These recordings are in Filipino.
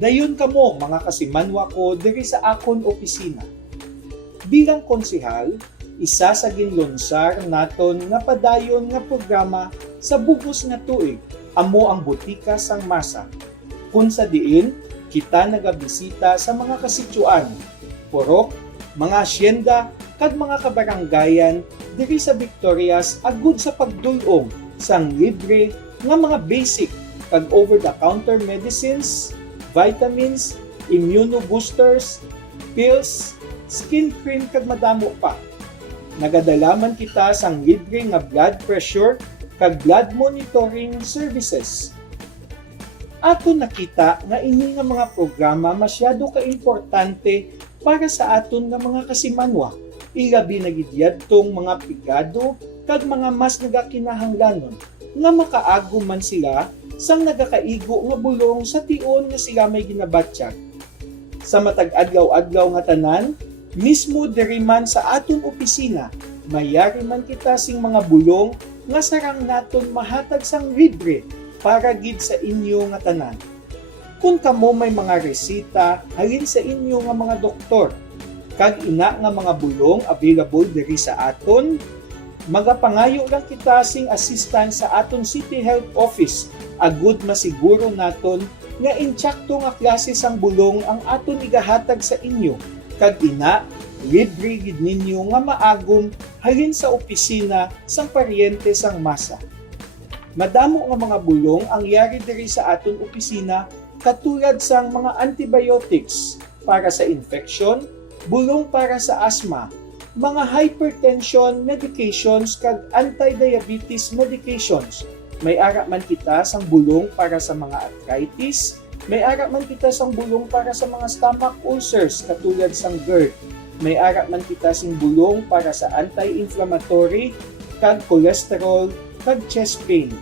Dayon kamo mga kasimanwa ko diri sa akon opisina. Bilang konsehal, isa sa ginlunsar naton nga padayon nga programa sa bugos nga tuig, amo ang Butika sang Masa. Kung sa diin, kita nagabisita sa mga kasitsuan, purok, mga asyenda, kag mga kabaranggayan diri sa Victorias agud sa pagdulong sang libre nga mga basic kag over-the-counter medicines, vitamins, immunoboosters, pills, skin cream kag madamo pa. Nagadalaman kita sang libre nga blood pressure kag blood monitoring services. Ato nakita nga ini nga mga programa masyado ka-importante para sa aton nga mga kasimanwa, ilabi na gidyadtong mga pigado kag mga mas nagakinahanglanon nga makaagom man sila sang nagakaigo nga bulong sa tion nga sila may ginabatsyag. Sa matag adlaw-adlaw nga tanan, mismo diri man sa aton opisina, mayari man kita sing mga bulong nga sarang naton mahatag sang libre para gid sa inyo nga tanan. Kung kamo may mga resita halin sa inyo nga mga doktor, kag ina nga mga bulong available diri sa aton, magapangayo lang kita sing assistance sa aton City Health Office, agud masiguro naton nga intsakto nga klase sang bulong ang aton igahatag sa inyo, kag ina libre gid ninyo nga maagom halin sa opisina sang paryente sang masa. Madamo nga mga bulong ang yari diri sa aton opisina, katulad sang mga antibiotics para sa infection, bulong para sa asthma, mga hypertension medications kag anti-diabetes medications. May ara man kita sang bulong para sa mga arthritis, may ara man kita sang bulong para sa mga stomach ulcers katulad sang GERD, may ara man kita sing bulong para sa anti-inflammatory kag cholesterol kag chest pain.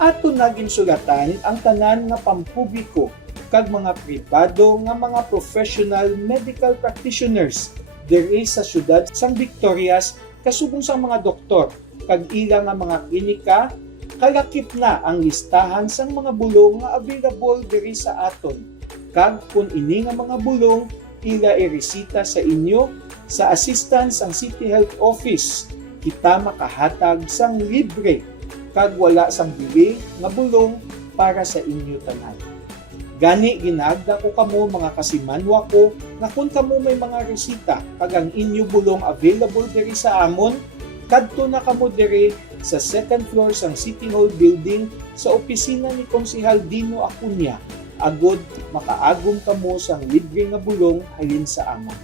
Ato naging sulatan ang tanan nga pampubliko kag mga pribado nga mga professional medical practitioners diri sa syudad sang Victorias kasubong sang mga doktor kag ila nga mga klinika. Kalakip na ang listahan sang mga bulong nga available diri sa aton. Kag kung ini nga mga bulong ila iresita sa inyo sa assistance ang City Health Office, kita makahatag sang libre kag wala sang bili nga bulong para sa inyo tanan. Gani ginagda ko kamo mga kasimanwa ko nga kung kamo may mga resita kag ang inyo bulong available diri sa amon, kadto na kamo diri sa second floor sang City Hall building sa opisina ni Konsehal Dino Acuña, agud makaagom kamo sang libre nga bulong halin sa amon.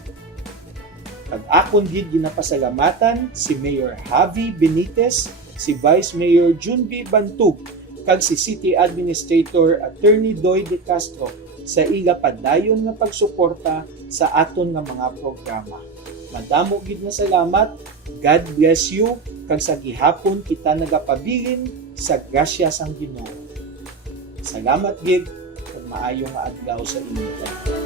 Kag akon gid ginapasalamatan si Mayor Javi Benitez, si Vice Mayor Junbi Bantug, kag si City Administrator Attorney Doy De Castro sa ila padayon nga pagsuporta sa aton nga mga programa. Madamo gid na salamat. God bless you. Kag sa gihapon kita nagapabilin sa grasya sang Ginoo. Salamat gid kag maayong adlaw sa inyo.